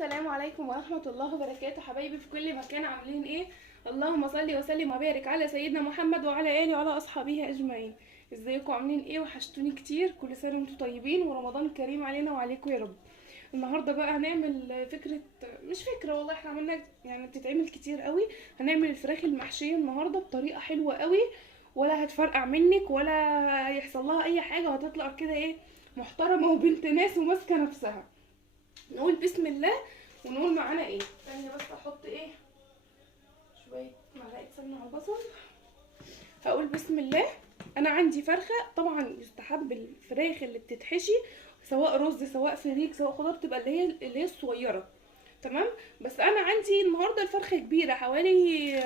السلام عليكم ورحمة الله وبركاته. حبايبي في كل مكان عاملين ايه؟ اللهم صل وسلم وبارك على سيدنا محمد وعلى اله وعلى اصحابه اجمعين. ازيكم عاملين ايه؟ وحشتوني كتير. كل سنة وانتم طيبين ورمضان كريم علينا وعليكم يا رب. النهارده بقى هنعمل فكرة، مش فكرة والله، احنا عملنا يعني بتتعمل كتير قوي. هنعمل الفراخ المحشية النهارده بطريقة حلوة قوي، ولا هتفرقع منك ولا هيحصل لها اي حاجة، وهتطلع كده ايه، محترمة وبنت ناس وماسكة نفسها. نقول بسم الله ونقول معانا ايه. ثانيه بس احط ايه، شويه معلقه سمنه على البصل. هقول بسم الله. انا عندي فرخه، طبعا يستحب الفراخ اللي بتتحشي سواء رز سواء فريك سواء خضار تبقى اللي هي الصغيره، تمام. بس انا عندي النهارده الفرخه كبيره حوالي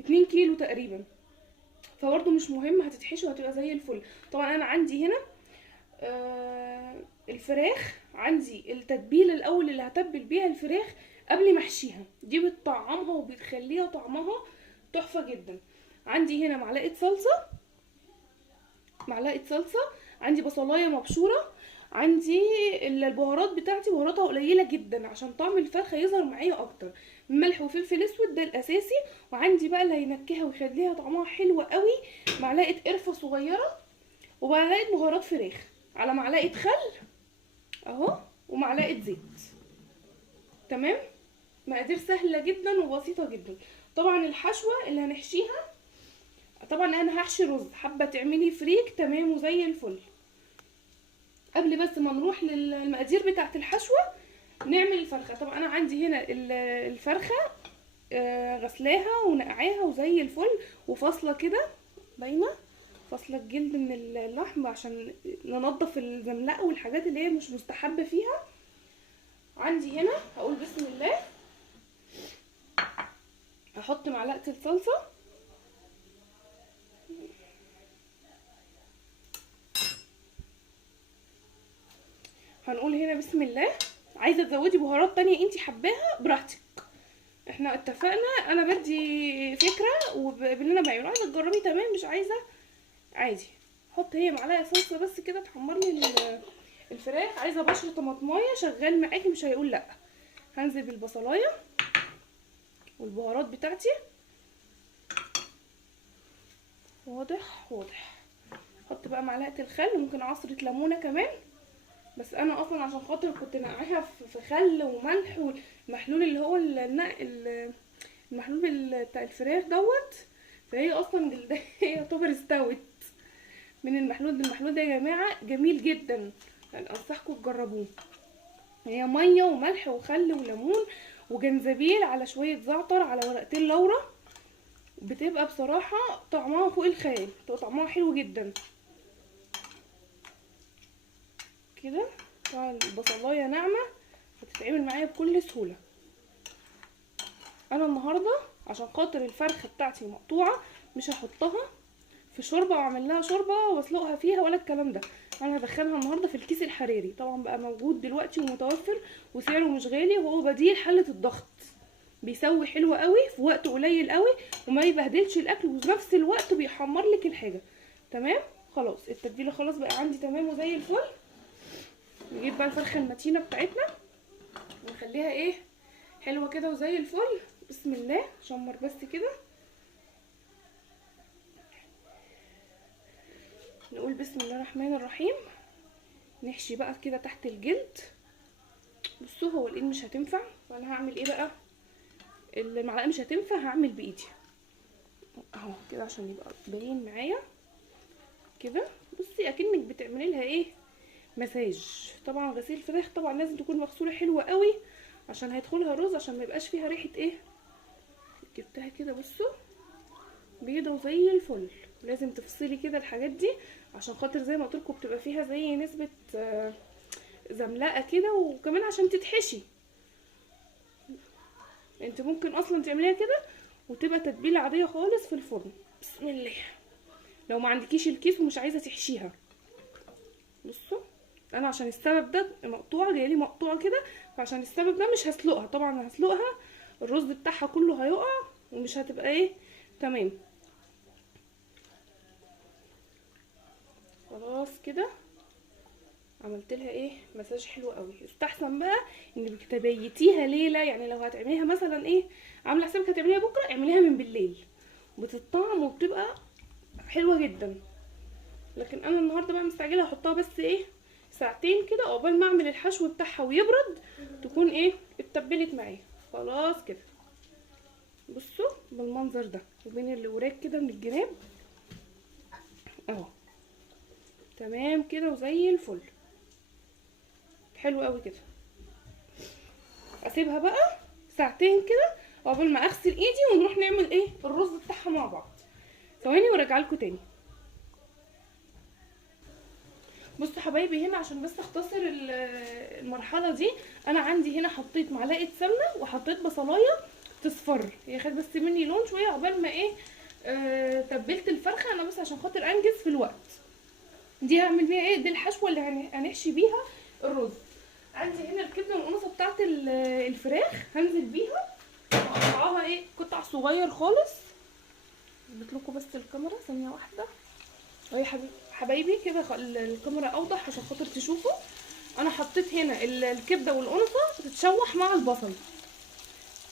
2 كيلو تقريبا، فبرضه مش مهم، هتتحشي وهتبقى زي الفل. طبعا انا عندي هنا الفراخ، عندي التتبيله الاول اللي هتبل بيها الفراخ قبل ما احشيها، دي بتطعمها وبتخليها طعمها تحفه جدا. عندي هنا معلقه صلصه، عندي بصلايه مبشوره، عندي البهارات بتاعتي بهاراتها قليله جدا عشان طعم الفرخه يظهر معايا اكتر، ملح وفلفل اسود ده الاساسي. وعندي بقى اللي هينكهها ويخليها طعمها حلو قوي معلقه قرفه صغيره، ومعلقه بهارات فراخ، على معلقه خل اهو، ومعلقه زيت. تمام. مقادير سهله جدا وبسيطه جدا. طبعا الحشوه اللي هنحشيها، طبعا انا هحشي رز، حابه تعملي فريك تمام وزي الفل. قبل بس ما نروح للمقادير بتاعه الحشوه نعمل الفرخه. طبعا انا عندي هنا الفرخه غسلاها ونقعاها وزي الفل، وفاصله كده باينه، فاصله الجلد من اللحم عشان ننضف الزملقه والحاجات اللي هي مش مستحبه فيها. عندي هنا هقول بسم الله، هحط معلقه الصلصه، هنقول هنا بسم الله. عايزه تزودي بهارات تانية انتي حباها براحتك، احنا اتفقنا، انا بدي فكره وباللي انا بعمله. عايزه تجربي تمام، مش عايزه عادي. حط هي معلقه صلصه بس كده تحمر لي الفراخ. عايزه بشر طماطمايه شغال معاكي مش هيقول لا. هنزل بالبصلايه والبهارات بتاعتي، واضح. احط بقى معلقه الخل وممكن عصره ليمونه كمان، بس انا اصلا عشان خاطر كنت نقعها في خل وملح والمحلول اللي هو المحلول بتاع الفراخ دوت، فهي اصلا جلدها يعتبر استوت من المحلول ده. المحلول ده يا جماعه جميل جدا، يعني انصحكم تجربوه. هي ميه وملح وخل وليمون وجنزبيل على شويه زعتر على ورقتين لورا، بتبقى بصراحه طعمها فوق الخيال، بتبقى طعمها حلو جدا كده. طبعا البصلايه ناعمه هتتعمل معايا بكل سهوله. انا النهارده عشان خاطر الفرخه بتاعتي مقطوعه مش هحطها في شوربه واعمل لها شوربه واسلقها فيها ولا الكلام ده. انا هدخلها النهارده في الكيس الحراري، طبعا بقى موجود دلوقتي ومتوفر وسعره مش غالي، وهو بديل حله الضغط، بيسوي حلو قوي في وقت قليل قوي وما يبهدلش الاكل، وفي نفس الوقت بيحمر لك الحاجه. تمام. خلاص التتبيله خلاص بقى عندي تمام وزي الفل. نجيب بقى الفرخه المتينه بتاعتنا ونخليها ايه، حلوه كده وزي الفل. بسم الله، شمر بس كده. نقول بسم الله الرحمن الرحيم. نحشي بقى كده تحت الجلد. بصوا هو الايد مش هتنفع، فانا هعمل ايه بقى، المعلقه مش هتنفع، هعمل بايدي اهو كده عشان يبقى باين معايا كده. بصي اكنك بتعملي لها ايه، مساج. طبعا غسيل الفراخ طبعا لازم تكون مغسوله حلوه قوي عشان هيدخلها رز، عشان ما يبقاش فيها ريحه ايه. جبتها كده بصوا بيضه وزي الفل. لازم تفصلي كده الحاجات دي عشان خاطر زي ما قلت لكم بتبقى فيها زي نسبه زملقه كده، وكمان عشان تتحشي. انت ممكن اصلا تعمليها كده وتبقى تتبيله عاديه خالص في الفرن. بسم الله. لو ما عندكيش الكيس ومش عايزه تحشيها، بصوا انا عشان السبب ده مقطوعه، جايه لي مقطوعه كده، فعشان السبب ده مش هسلقها. طبعا هسلقها الرز بتاعها كله هيقع ومش هتبقى ايه تمام. خلاص كده عملت لها ايه مساج حلو قوي. يستحسن بقى انك تبيتيها ليله، يعني لو هتعمليها مثلا ايه عامله حسابك هتعمليها بكره، اعمليها من بالليل، بتطعم وبتبقى حلوه جدا. لكن انا النهارده بقى مستعجله احطها بس ايه ساعتين كده عقبال ما اعمل الحشو بتاعها ويبرد، تكون ايه اتبلت معايا خلاص كده. بصوا بالمنظر ده، وبين الاوراق كده من الجناب اهو تمام كده وزي الفل، حلو قوي كده. اسيبها بقى ساعتين كده عقبال ما اغسل ايدي ونروح نعمل ايه الرز بتاعها مع بعض. ثواني وارجع لكم تاني. بصوا حبايبي هنا عشان بس اختصر المرحله دي، انا عندي هنا حطيت معلقه سمنه وحطيت بصلايه تصفر، هي خدت بس مني لون شويه عقبال ما ايه تبلت الفرخه انا بس عشان خاطر انجز في الوقت. دي هعمل بيها ايه، دي الحشوه اللي هنحشي بيها الرز. عندي هنا الكبده والقنصه بتاعت الفراخ هنزل بيها اقطعها ايه قطع صغير خالص. اثبت لكم بس الكاميرا ثانيه واحده اهي حبايبي كده الكاميرا اوضح عشان خاطر تشوفوا. انا حطيت هنا الكبده والقنصه تتشوح مع البصل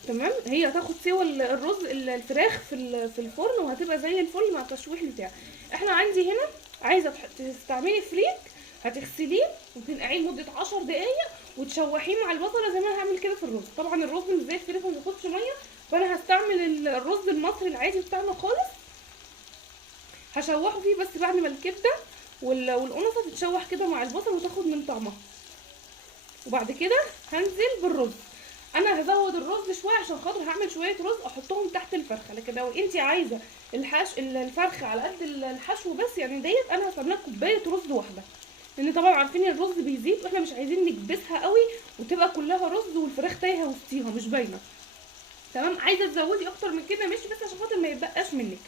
تمام، هي هتاخد سوا الرز الفراخ في الفرن وهتبقى زي الفل مع التشويح بتاعها. احنا عندي هنا عايزه تستعملي فريك هتغسليه وتنقعيه لمده 10 دقايق وتشوحيه مع البصله زي ما انا هعمل كده في الرز. طبعا الرز مش زي الفريك ما بياخدش ميه، فانا هستعمل الرز المصري العادي بتاعنا خالص، هشوحه فيه بس بعد ما الكبده والقنصه تتشوح كده مع البصل وتاخد من طعمها. وبعد كده هنزل بالرز. انا هزود الرز شويه عشان خاطر هعمل شويه رز احطهم تحت الفرخه، لكن لو انت عايزه الفرخه على قد الحشو بس يعني ديت انا هستعملها كوبايه رز واحده، لان طبعا عارفين الرز بيزيد واحنا مش عايزين نكبسها قوي وتبقى كلها رز والفراخ تايهه وسطيها مش باينه. تمام، عايزه تزودي اكتر من كده ماشي بس عشان خاطر ما يتبقاش منك.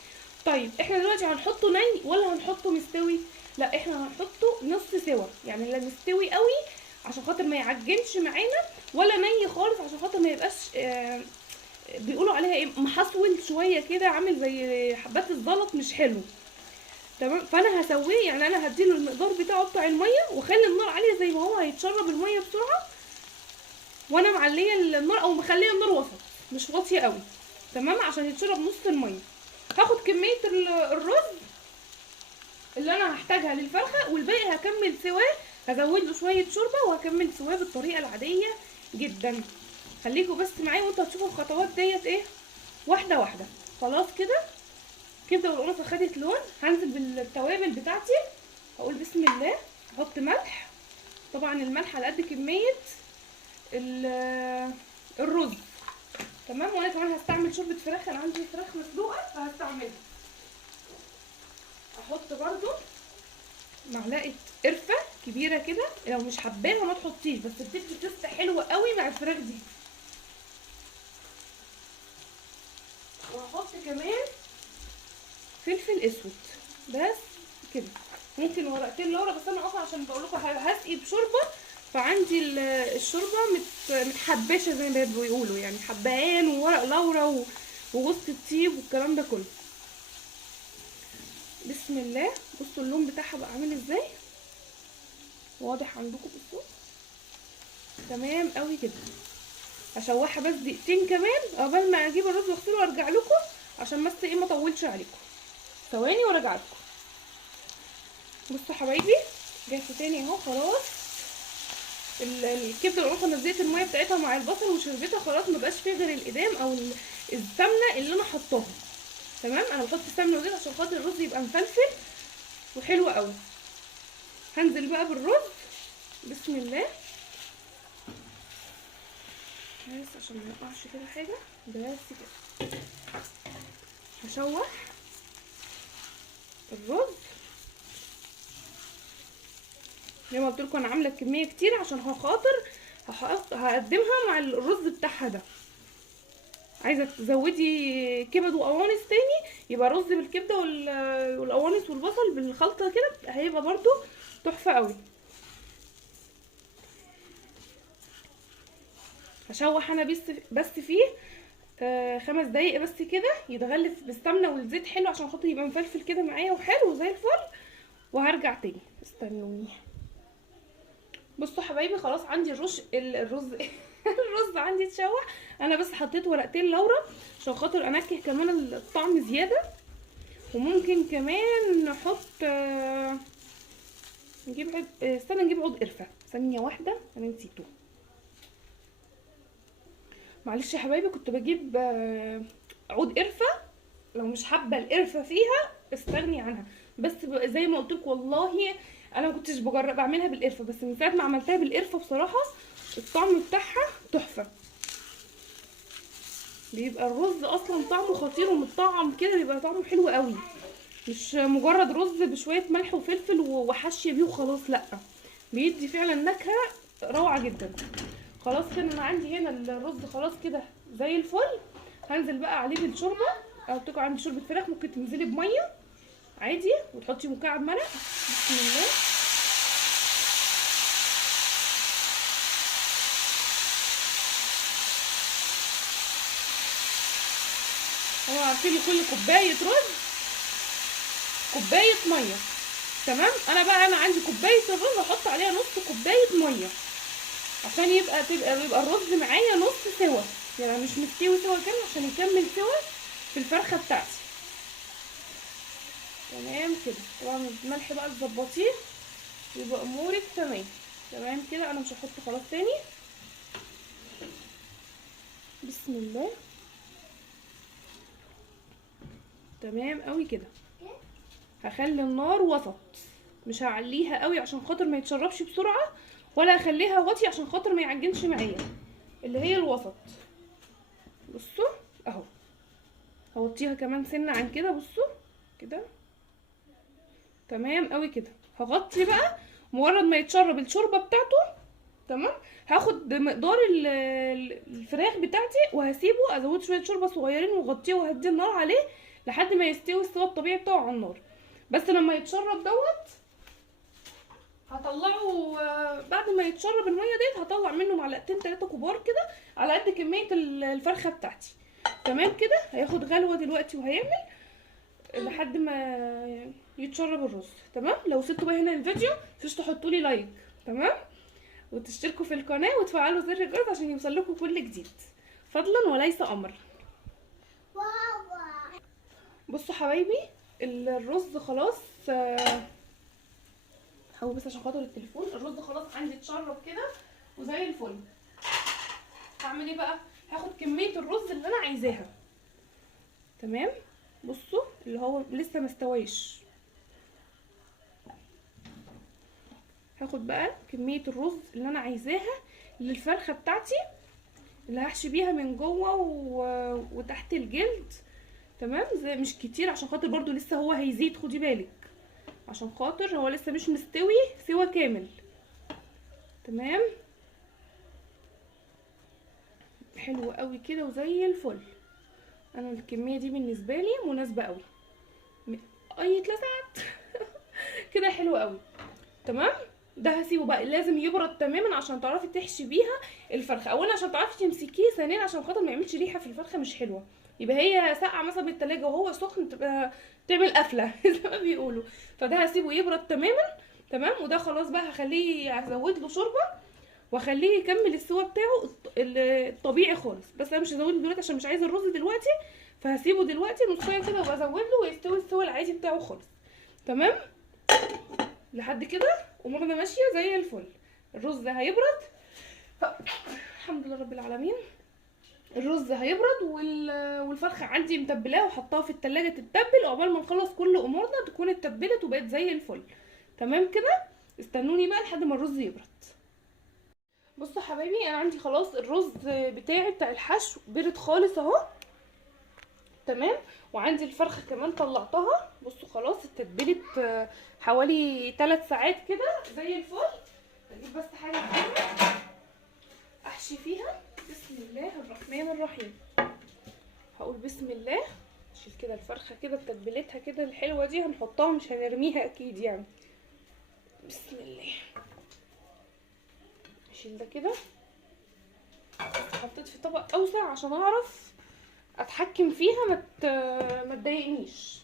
طيب احنا دلوقتي هنحطه ني ولا هنحطه مستوي؟ لا احنا هنحطه نص سوا، يعني لا مستوي قوي عشان خاطر ما يعجنش معانا ولا ني خالص عشان خاطر ما يبقاش بيقولوا عليها ايه محصول شويه كده عامل زي حبات الزلط مش حلو. تمام، فانا هسويه يعني انا هديله المقدار بتاعه بتاع الميه واخلي النار عاليه زي ما هو هيتشرب الميه بسرعه، وانا معليه النار او مخليه النار وسط مش واطيه قوي تمام عشان يتشرب نص الميه. هاخد كميه الرز اللي انا هحتاجها للفرخه والباقي هكمل سواه، هزود له شويه شوربه وهكمل سواه بالطريقه العاديه جدا. خليكوا بس معايا وانتوا هتشوفوا الخطوات ديت ايه واحده واحده. خلاص كده كبده والقرصه خدت لون، هنزل بالتوابل بتاعتي. هقول بسم الله، احط ملح، طبعا الملح على قد كميه الرز تمام. وانا كمان هستعمل شوربه فراخ، انا عندي فراخ مسلوقه فهستعملها. احط برضو معلقه قرفه كبيره كده، لو مش حباها ما تحطيش بس بتدي تست حلوه قوي مع الفراخ دي. وهحط كمان فلفل اسود بس كده، ممكن ورقتين لورا بس انا اصلا عشان بقول لكم هسقي بشوربه فعندي الشوربه متحبشه زي ما بيقولوا، يعني حبهان وورق لورا وجوز الطيب والكلام ده كله. بسم الله، بصوا اللون بتاعها بقى عامل ازاي، واضح عندكم؟ بصوا تمام قوي كده. هشوحها بس دقيقتين كمان قبل ما اجيب الرز واغسله وارجع لكم عشان بس ايه ما اطولش عليكم. ثواني وارجع لكم. بصوا حبايبي جهزت تاني اهو خلاص. الكبده والقرصه نزلت الميه بتاعتها مع البصل وشربتها خلاص، مبقاش فيه غير الادام او السمنه اللي انا حطاها تمام. انا بحط سمنه وزيت عشان خاطر الرز يبقى مفلفل وحلو قوي. هنزل بقى بالرز بسم الله بس عشان ما يقعش كده حاجه، بس كده هشوح الرز زي ما قلت لكم. انا عامله كميه كتير عشان خاطر هقدمها مع الرز بتاعها ده. عايزه تزودي كبد وقوانص تاني يبقى رز بالكبده والقوانص والبصل بالخلطه كده هيبقى برضو تحفه قوي. هشوح انا بس فيه 5 دقايق بس كده يتغلف بالسمنه والزيت حلو عشان خاطر يبقى مفلفل كده معايا وحلو زي الفل، وهرجع تاني استنوني. بصوا حبايبي خلاص عندي الرز الرز عندي اتشوح. انا بس حطيت ورقتين لورا عشان خاطر انكه كمان الطعم زياده. وممكن كمان نحط نجيب استنى نجيب عود قرفه ثانيه واحده، انا نسيته. معلش يا حبايبي، كنت بجيب عود قرفه. لو مش حابه القرفه فيها استغني عنها. بس زي ما قلت لكم والله انا ما كنتش بجرب بعملها بالقرفه، بس من ساعه ما عملتها بالقرفه بصراحه الطعم بتاعها تحفه. بيبقى الرز اصلا طعمه خطير ومتطعم كده، بيبقى طعمه حلو قوي، مش مجرد رز بشويه ملح وفلفل وحشي بيه وخلاص، لا بيدي فعلا نكهه روعه جدا. خلاص كده انا عندي هنا الرز خلاص كده زي الفل. هنزل بقى عليه بالشوربه. قلت لكم عندي شوربه فراخ، ممكن تنزلي بميه عادي وتحطي مكعب مرق. بسم الله. هو عارفين كل كوبايه رز كوبايه ميه، تمام. انا عندي كوبايه الرز احط عليها نص كوبايه ميه عشان يبقى الرز معايا نص سوا، يعني مش مستوي سوا كامل، عشان يكمل سوا في الفرخه بتاعتي. تمام كده. طبعا الملح بقى تظبطيه يبقى امورك تمام. تمام كده. انا مش هحط خلاص تاني. بسم الله. تمام قوي كده. هخلي النار وسط، مش هعليها قوي عشان خاطر ما يتشربش بسرعه، ولا اخليها واطي عشان خاطر ما يعجنش معايا، اللي هي الوسط. بصوا اهو، هوطيها كمان سنه عن كده. بصوا كده تمام قوي كده. هغطي بقى مجرد ما يتشرب الشوربه بتاعته. تمام. هاخد مقدار الفراخ بتاعتي وهسيبه، ازود شويه شوربه صغيرين واغطيه وهدي النار عليه لحد ما يستوي السوا الطبيعي بتاعه على النار. بس لما يتشرب دوت هطلعه. بعد ما يتشرب الميه ديت هطلع منه معلقتين 3 كبار كده على قد كميه الفرخه بتاعتي. تمام كده. هياخد غلوه دلوقتي وهيعمل لحد ما يتشرب الرز. تمام. لو وصلتوا بقى هنا الفيديو متنسوش تحطوا لي لايك، تمام، وتشتركوا في القناه وتفعلوا زر الجرس عشان يوصلكوا كل جديد، فضلا وليس امرا. بصوا حبايبي الرز خلاص. هحاول بس عشان خاطر التليفون. الرز خلاص عندي اتشرب كده وزي الفل. هعمل ايه بقى؟ هاخد كميه الرز اللي انا عايزاها. تمام. بصوا اللي هو لسه مستويش. هاخد بقى كميه الرز اللي انا عايزاها للفرخه بتاعتي اللي هحشي بيها من جوه وتحت الجلد. تمام. زي مش كتير عشان خاطر برضو لسه هو هيزيد، خدي بالك، عشان خاطر هو لسه مش مستوي سوا كامل. تمام. حلو قوي كده وزي الفل. انا الكميه دي بالنسبه لي مناسبه قوي. اي اتلسعت كده حلو قوي. تمام. ده هسيبه بقى لازم يبرد تماما عشان تعرفي تحشي بيها الفرخه. اولا عشان تعرفي تمسكيه، ثانيا عشان خاطر ما يعملش ريحه في الفرخه مش حلوه. يبقى هي ساقعه مثلا من التلاجة وهو سخن تبقى تعمل قفله زي ما بيقولوا. فده هسيبه يبرد تماما. تمام. وده خلاص بقى هخليه هزود له شوربه واخليه يكمل السوا بتاعه الطبيعي خالص. بس انا مش هزود له دلوقتي عشان مش عايزه الرز دلوقتي، فهسيبه دلوقتي نصايه كده وازود له ويستوي السوا العادي بتاعه خالص. تمام. لحد كده امورنا ماشيه زي الفل. الرز هيبرد الحمد لله رب العالمين. الرز هيبرد والفرخه عندي متبلاه وحطاها في التلاجة تتبل، وعقبال ما نخلص كل امورنا تكون اتبلت وبقت زي الفل. تمام كده. استنوني بقى لحد ما الرز يبرد. بصوا حبايبي انا عندي خلاص الرز بتاعي بتاع الحشو برد خالص اهو. تمام. وعندي الفرخه كمان طلعتها. بصوا خلاص اتبلت حوالي 3 ساعات كده زي الفل. اجيب بس حاجه كده احشي فيها. بسم الله الرحمن الرحيم. هقول بسم الله. اشيل كده الفرخه كده بتتبيلتها كده الحلوه دي، هنحطها مش هنرميها اكيد يعني. بسم الله. اشيل ده كده. حطيت في طبق اوسع عشان اعرف اتحكم فيها ما تضايقنيش.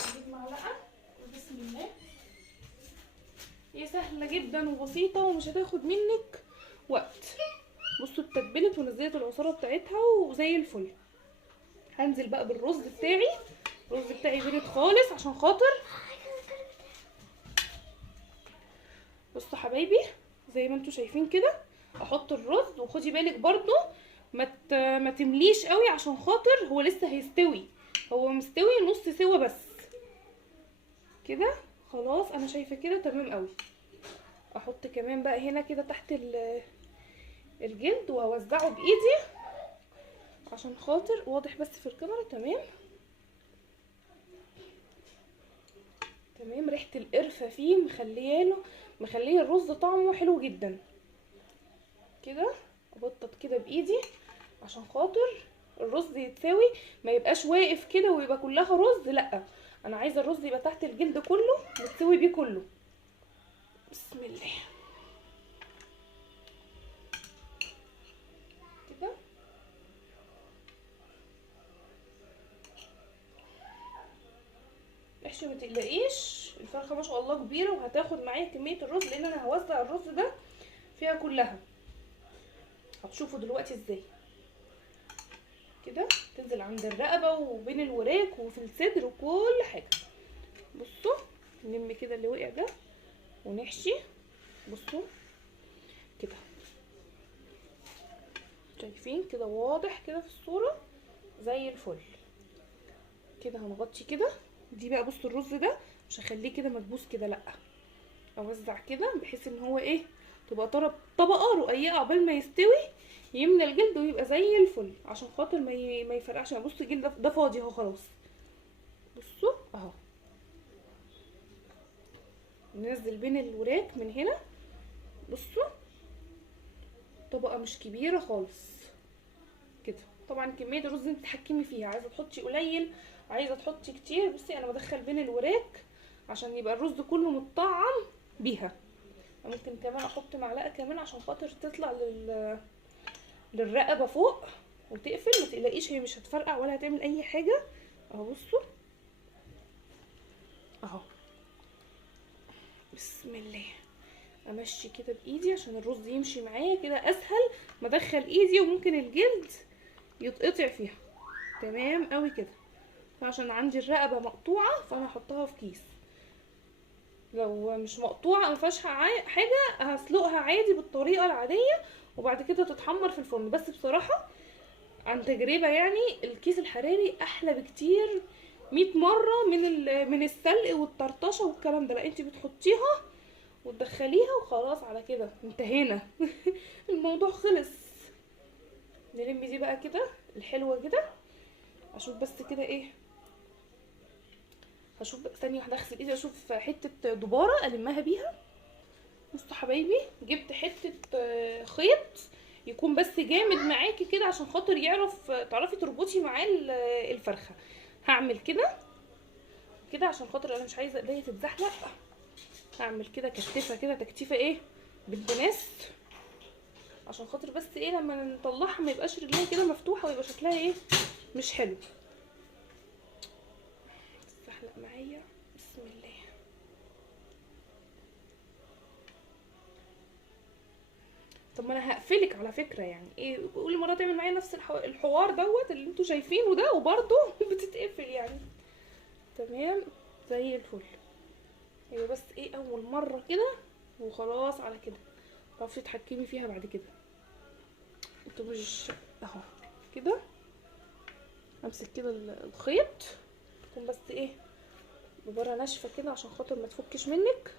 اجيب معلقه. بسم الله. هي سهله جدا وبسيطه ومش هتاخد منك وقت. بصوا اتبلت ونزلت العصاره بتاعتها وزي الفل. هنزل بقى بالرز بتاعي. الرز بتاعي برد خالص عشان خاطر، بصوا حبايبي زي ما انتوا شايفين كده. احط الرز وخدي بالك برضو ما تمليش قوي عشان خاطر هو لسه هيستوي. هو مستوي نص سوا بس كده. خلاص انا شايفه كده تمام قوي. احط كمان بقى هنا كده تحت الجلد واوزعه بايدي عشان خاطر واضح بس في الكاميرا. تمام تمام. ريحه القرفه فيه مخليه الرز طعمه حلو جدا كده. ابطط كده بايدي عشان خاطر الرز يتساوي، ما يبقاش واقف كده ويبقى كلها رز. لا، انا عايزه الرز يبقى تحت الجلد كله متسوي بيه كله. بسم الله كده. احشي ما تقلقيش، الفرخه ما شاء الله كبيره وهتاخد معايا كميه الرز، لان انا هوزع الرز ده فيها كلها. هتشوفوا دلوقتي ازاي كده. تنزل عند الرقبه وبين الوراك وفي الصدر وكل حاجه. بصوا نلم كده اللي وقع ده ونحشي. بصوا كده، شايفين كده واضح كده في الصوره زي الفل كده. هنغطي كده. دي بقى بصوا الرز ده مش هخليه كده مكبوس كده، لا، اوزع كده بحيث ان هو ايه، تبقى طبقه رقيقه عقبال ما يستوي يملى الجلد ويبقى زي الفل عشان خاطر ما يفرقعش. بصوا الجلد ده فاضي اهو خلاص. بصوا اهو. ننزل بين الوراك من هنا. بصوا طبقه مش كبيره خالص كده. طبعا كميه الرز انت تتحكمي فيها، عايزه تحطي قليل عايزه تحطي كتير. بصي انا بدخل بين الوراك عشان يبقى الرز كله متطعم بيها. ممكن كمان احط معلقه كمان عشان خاطر تطلع للرقبه فوق وتقفل. ما تقلقيش هي مش هتفرقع ولا هتعمل اي حاجه. اهو بصوا اهو. بسم الله. امشي كده بايدي عشان الرز يمشي معايا كده اسهل ما ادخل ايدي وممكن الجلد يتقطع فيها. تمام قوي كده. عشان عندي الرقبه مقطوعه فانا هحطها في كيس. لو مش مقطوعه ما فيهاش حاجه هسلقها عادي بالطريقه العاديه وبعد كده تتحمر في الفرن. بس بصراحه عن تجربه يعني الكيس الحراري احلى بكتير 100 مره من السلق والطرطشه والكلام ده. لا، انت بتحطيها وتدخليها وخلاص على كده انتهينا. الموضوع خلص. نلم دي بقى كده الحلوه كده. اشوف بس كده ايه، هشوف ثانيه واحده اغسل ايدي اشوف حته دباره المها بيها. بصوا حبايبي جبت حته خيط يكون بس جامد معاكي كده عشان خاطر تعرفي تربطي معاه الفرخه. هعمل كده كده عشان خاطر انا مش عايزه ايديا تتزحلق. هعمل كده كتفه كده تكتيفه ايه بنت ناس عشان خاطر بس ايه لما نطلعها ما يبقاش رجليها كده مفتوحه ويبقى شكلها ايه مش حلو. تتزحلق معايا. بسم الله. طب ما انا هقفلك على فكره، يعني ايه كل مره تعمل معايا نفس الحوار دوت اللي انتوا شايفينه ده وبرده بتتقفل يعني. تمام زي الفل. هي بس ايه اول مره كده وخلاص على كده تعرفي تتحكمي فيها بعد كده. انتوا مش اهو كده. امسك كده الخيط تكون بس ايه ببره ناشفه كده عشان خاطر ما تفكش منك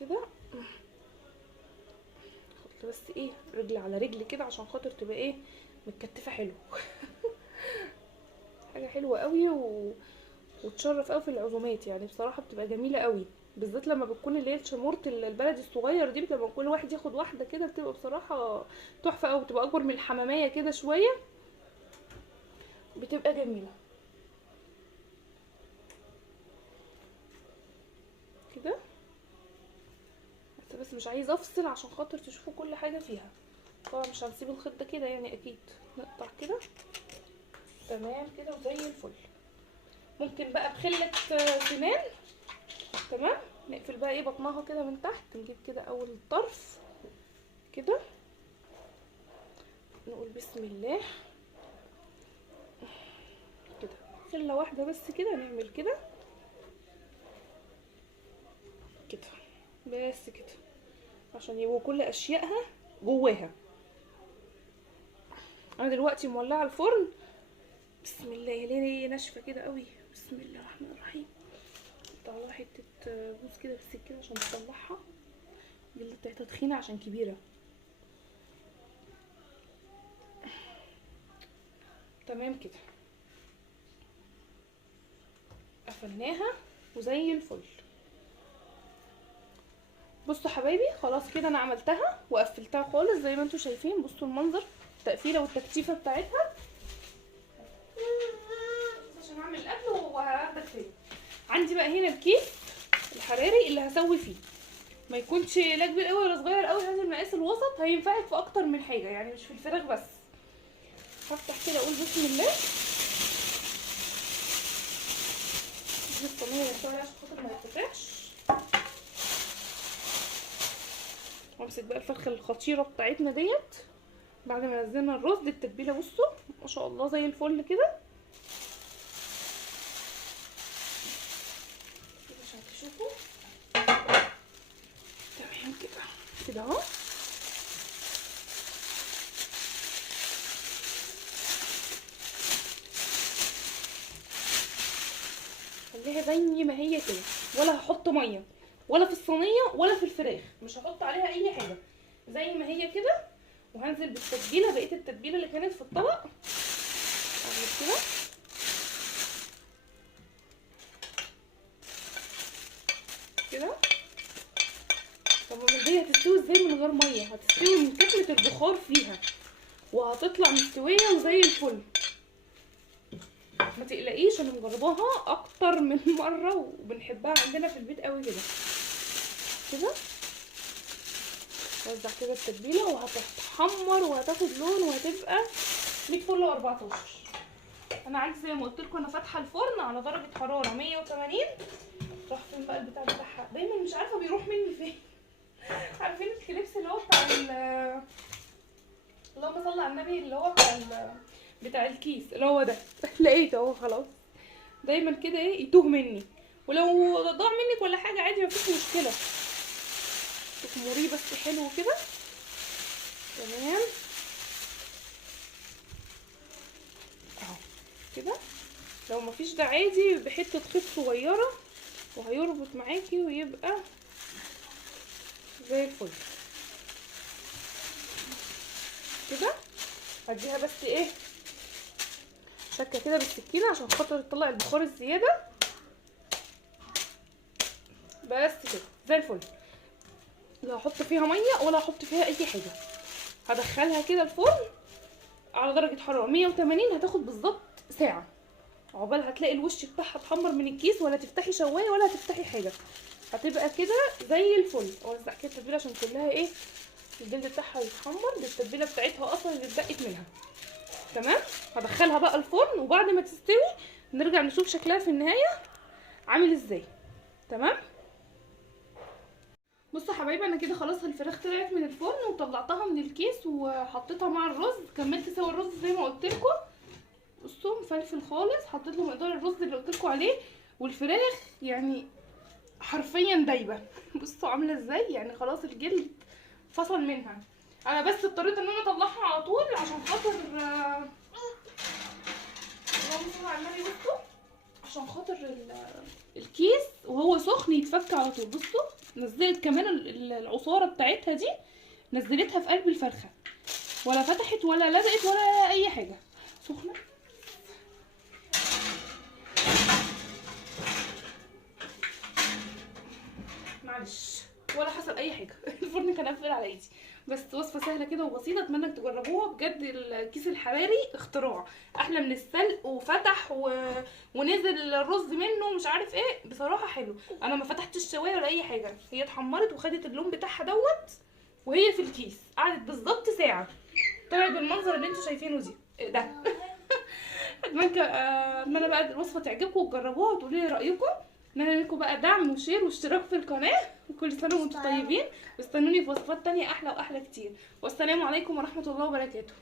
كده. حط بس ايه رجل على رجل كده عشان خاطر تبقى ايه متكتفه حلو. حاجه حلوه قوي وتشرف قوي في العزومات يعني. بصراحه بتبقى جميله قوي بالذات لما بتكون اللي هي الشمورة البلدي الصغير دي. لما كل واحد ياخد واحده كده بتبقى بصراحه تحفه قوي. بتبقى اكبر من الحماميه كده شويه بتبقى جميله كده. بس مش عايزه افصل عشان خاطر تشوفوا كل حاجه فيها. طبعا مش هنسيب الخيط ده كده يعني اكيد. نقطع كده تمام كده وزي الفل. ممكن بقى بخله سنان تمام. نقفل بقى ايه بطنها كده من تحت، نجيب كده اول الطرف كده، نقول بسم الله كده، سله واحده بس كده، نعمل كده كده بس كده عشان يبقوا كل اشيائها جواها. انا دلوقتي مولعه الفرن، بسم الله. يا ليه ناشفه كده قوي، بسم الله الرحمن الرحيم. طلع حته بوز كده بالسكينه عشان تطلعها، الجلده بتاعتها تخينه عشان كبيره. تمام كده، قفلناها وزي الفل. بصوا حبايبي خلاص كده انا عملتها وقفلتها خالص زي ما انتم شايفين. بصوا المنظر، التقفيله والتكتيفه بتاعتها. عشان اعمل الاكل وهاخدك تاني. عندي بقى هنا الكيس الحراري اللي هسوي فيه، ما يكونش لا كبير قوي ولا صغير قوي، هذا المقاس الوسط، هينفعك في اكتر من حاجه يعني مش في الفراخ بس. هفتح كده اقول بسم الله. الصينيه شويه عشان خاطر ما يتفتحش. وامسك بقى الفرخه الخطيره بتاعتنا ديت بعد ما نزلنا الرز. دي التتبيله بصوا ما شاء الله زي الفل كده عشان تشوفوا. تمام كده كده اهو. خليها زي ما هي كده، ولا هحط ميه ولا في الصينيه ولا في الفراخ، مش هحط عليها اي حاجه، زي ما هي كده. وهنزل بالتتبيله، بقيه التتبيله اللي كانت في الطبق اعمل كده كده. طب دي هتستوي ازاي من غير ميه؟ هتستوي من كتله البخار فيها وهتطلع مستويه وزي الفل، ما تقلقيش. انا مجرباها اكتر من مره وبنحبها عندنا في البيت قوي كده كده. وزع كده التتبيله وهتتحمر وهتاخد لون وهتبقى 100 فل و14. انا عندي زي ما قلت لكم انا فاتحه الفرن على درجه حراره 180. راح فين بقى البتاع بتاعها؟ دايما مش عارفه بيروح مني فين. عارفين الكليبس اللي هو بتاع اللهم صل على النبي، اللي هو بتاع الكيس اللي هو ده. لقيته اهو خلاص. دايما كده ايه يتوه مني، ولو ضاع منك ولا حاجه عادي مفيش مشكله. تخمريه بس حلو كده. تمام اهو كده. لو مفيش ده عادي بحته خيط صغيره وهيربط معاكي ويبقى زي الفل كده. هديها بس ايه شكه كده بالسكينه عشان خاطر تطلع البخار الزياده بس كده زي الفل. لا هحط فيها ميه ولا هحط فيها اي حاجه. هدخلها كده الفرن على درجه حراره 180. هتاخد بالظبط ساعه عقبال هتلاقي الوش بتاعها اتحمر من الكيس، ولا تفتحي شوايه ولا هتفتحي حاجه، هتبقى كده زي الفل. اوزع كده التتبيله عشان كلها ايه الجلد بتاعها يتحمر بالتتبيله بتاعتها اصلا اللي اتبقت منها. تمام. هدخلها بقى الفرن وبعد ما تستوي نرجع نشوف شكلها في النهايه عامل ازاي. تمام. بصوا يا حبايبي انا كده خلاص الفراخ طلعت من الفرن وطلعتها من الكيس وحطيتها مع الرز. كملت سوا الرز زي ما قلت لكم. بصوا مفلفل خالص، حطيت له مقدار الرز اللي قلت لكم عليه. والفراخ يعني حرفيا دايبه. بصوا عامله ازاي، يعني خلاص الجلد فصل منها. انا بس اضطريت ان انا اطلعها على طول عشان خاطر اللهم صل على النبي. بصوا عشان خاطر الكيس وهو سخن يتفك على طول. بصوا نزلت كمان العصاره بتاعتها دي، نزلتها في قلب الفرخه، ولا فتحت ولا لزقت ولا اي حاجه. سخنه معلش ولا حصل اي حاجه. الفرن كان قافل على ايدي. بس وصفه سهله كده وبسيطه، اتمنى تجربوها بجد. الكيس الحراري اختراع احلى من السلق، وفتح ونزل الرز منه مش عارف ايه. بصراحه حلو. انا ما فتحتش الشوايه ولا اي حاجه، هي اتحمرت وخدت اللون بتاعها دوت وهي في الكيس. قعدت بالظبط ساعه طلعت بالمنظر اللي انتوا شايفينه ده. اتمنى بقى الوصفه تعجبكم وتجربوها وتقولوا لي رايكم. نعمل لكم بقى دعم وشير واشتراك في القناه، وكل سنه وانتم طيبين، واستنوني في وصفات تانية احلى واحلى كتير. والسلام عليكم ورحمه الله وبركاته.